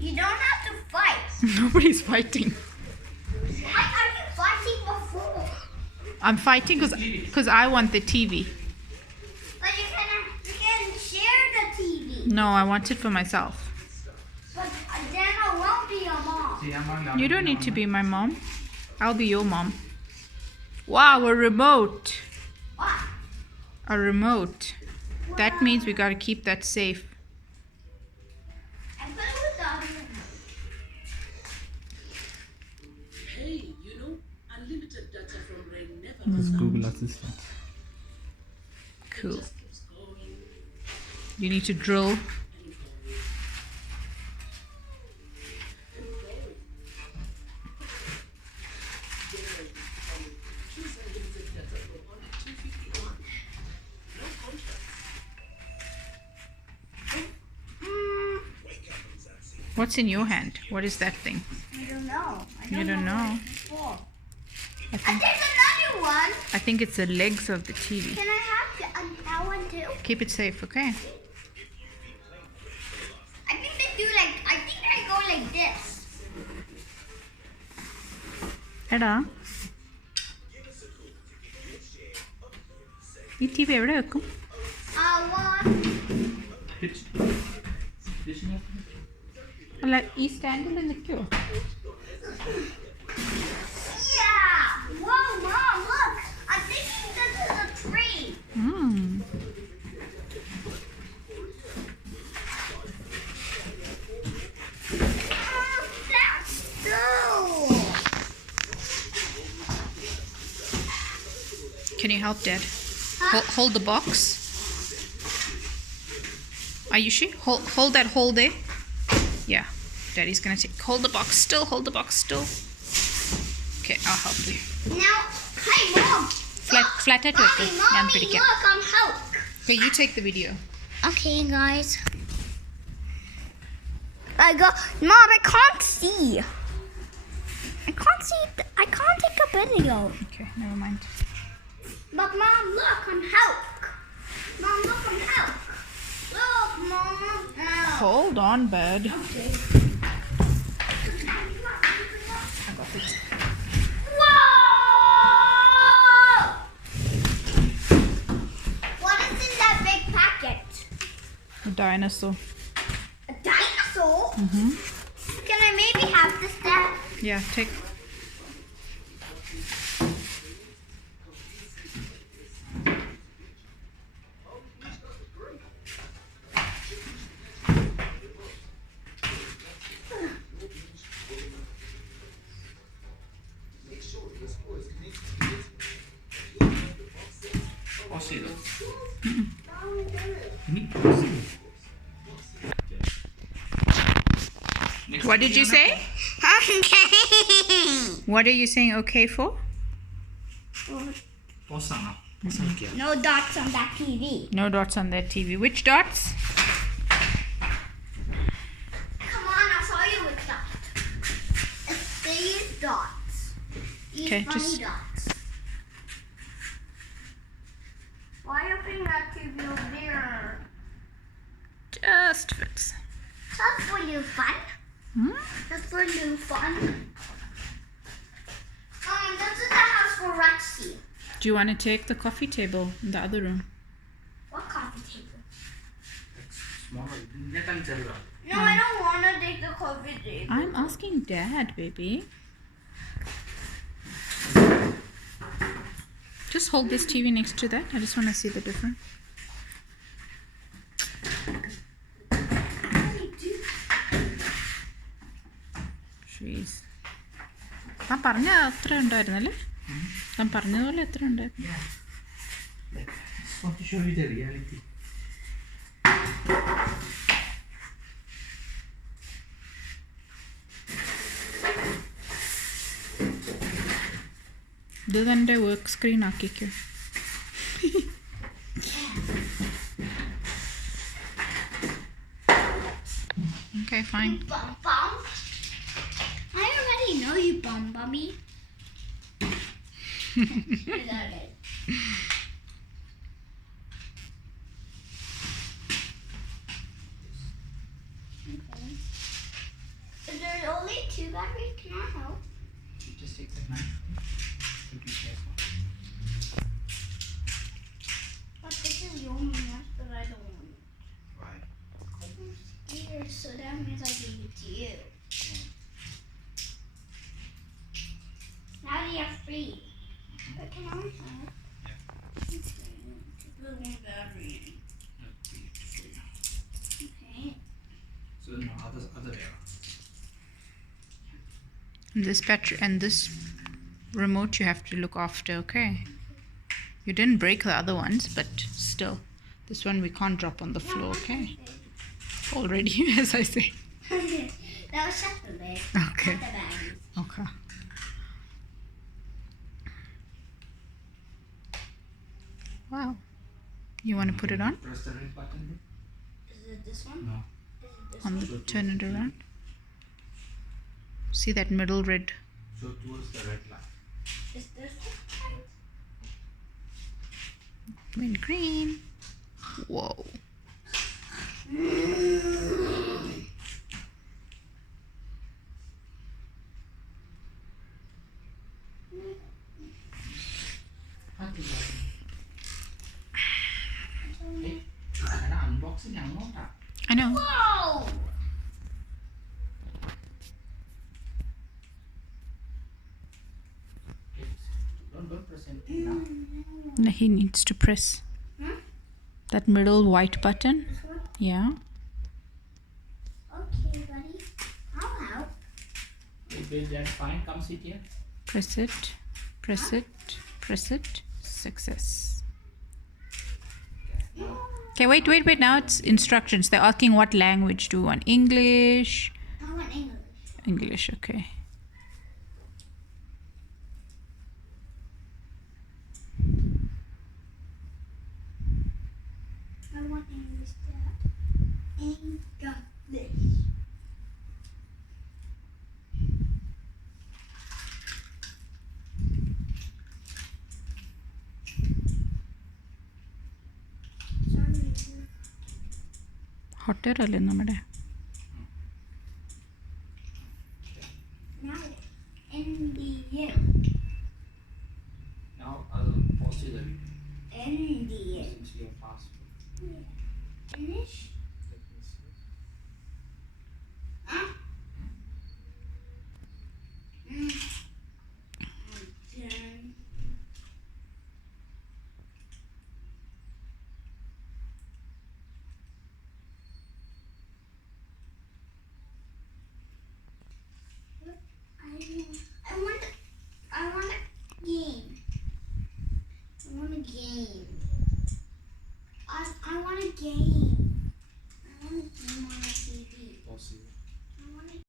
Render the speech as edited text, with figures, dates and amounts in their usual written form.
You don't have to fight. Nobody's fighting. Why are you fighting before? I'm fighting because I want the TV. But you can share the TV. No, I want it for myself. But then I won't be your mom. You don't need to be my mom. I'll be your mom. Wow, a remote. What? A remote. That means we gotta keep that safe. And put it with the other one. Hey, you know, unlimited data from Rain never It's runs out. Google Assistant. Cool. Just keeps going You need to drill. and going and going. Choose unlimited data for only $250 a month. No contracts. What's in your hand? What is that thing? I don't know. You don't know. What it's for. I And think there's another one. I think it's the legs of the TV. Can I have that one too? Keep it safe, okay? I think they do like, I think they go like this. എടാ ഈ T V എവിടെ വെക്കും One. അല്ല ഈ സ്റ്റാൻഡിൽ നിൽക്കുമോ Yeah. Whoa, Mom, look. I'm thinking this is a tree. That's so. Can you help Dad? Huh? Hold the box. Ayushi, hold that hole there. Yeah, Daddy's gonna take. Hold the box still. Hold the box still. Okay, I'll help you. Now, hey, Mom. Flat it. Mommy, look, I'm help. Okay, you take the video. Okay, guys. Mom, I can't see. I can't see. I can't take a video. Okay, never mind. But Mom, look, I'm help. Mom, look, I'm help. Look, Mom, help. Hold on, bud. Okay. I got this. Whoa! What is in that big packet? A dinosaur. A dinosaur? Mm-hmm. Can I maybe have this, Dad? Yeah, take. What did you say? Okay. What are you saying okay for? No dots on that TV. No dots on that TV. Which dots? Come on, I'll show you with dots. It's these dots. These Okay, funny just- dots. Why are you putting that TV over there? Just fits. That's for you fun. Hmm? That's for you fun. This is the house for Rexy. Do you want to take the coffee table in the other room? What coffee table? Small. No, I don't want to take the coffee table. I'm asking Dad, baby. Just hold this TV next to that. I just want to see the difference. Jeez. താൻ പറഞ്ഞ അത്ര ഉണ്ടായിരുന്നല്ലേ താൻ പറഞ്ഞതുപോലെ എത്ര ഉണ്ടായിരുന്നു Just want to show you the reality. ഇത് തന്നെ വർക്ക് സ്ക്രീൻ ആക്കിക്കോ Okay, fine. Bum bum. I already know you, bum bummy. Is that it? Okay. There's only 2 batteries. Can I help? Just take that knife. Be careful. But this is your mask, but I don't want it. Why? I'm scared, so that means I gave it to you. Now they are free. But can I help? Okay. Put one battery in. Okay. So no, other way around. This battery and this remote you have to look after, okay? You didn't break the other ones, but still, this one we can't drop on the floor, okay? Already, as I say. That was just the lid. Okay. Not the batteries. Okay. Wow. You want to put it on? Press the red button. Is it this one? No. Is it this On one? the, turn it around. See that middle red? So towards the red line. Is this Went green. Whoa. Unboxing അങ്ങോട്ടാ. I know. Whoa! Don't press anything now. No, he needs to press Hmm? that middle white button. This one? Yeah. Okay, buddy. I'll help. Wait, that's fine. Come sit here. Press it. Press it. Press it. Success. Okay, wait. Now it's instructions. They're asking what language do you want? English. I want English. English, okay. I want English, Dad. English. Sorry. Hotter അല്ലേ നമ്മുടെ